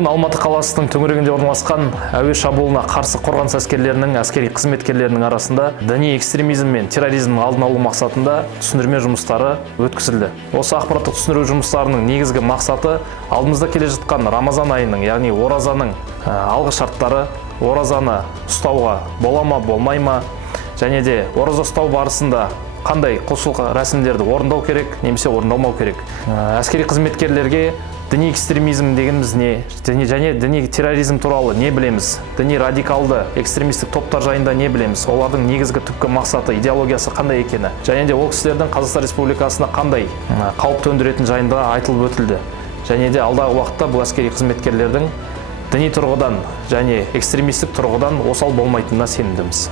Бүгін Алматы қаласының төңірегінде орналасқан әуе шабуылына қарсы қорғаныс әскерлерінің, әскери қызметшілерінің арасында діни экстремизм мен терроризмнің алдын алу мақсатында түсіндірме жұмыстары өткізілді. Осы ақпараттық түсіндіру жұмыстарының негізгі мақсаты алдымызда келе жатқан Рамазан айының, яғни оразаның алғы шарттары, оразаны ұстауға бола ма, болмай ма, және де ораза ұстау барысында қандай құлшылық рәсімдерді орындау керек, немесе орындалмау керек. Әскери қызметшілерге діни экстремизм дегеніміз не, және діни терроризм туралы не білеміз, діни радикалды экстремистік топтар жайында не білеміз, олардың негізгі түпкі мақсаты, идеологиясы қандай екені, және де ол кісілердің Қазақстан Республикасына қандай қауіп төндіретін жайында айтылып өтілді. Және де алдағы уақытта бұл әскери қызметшілердің діни тұрғыдан және экстремистік тұрғыдан осал болмайтынына сенімдіміз.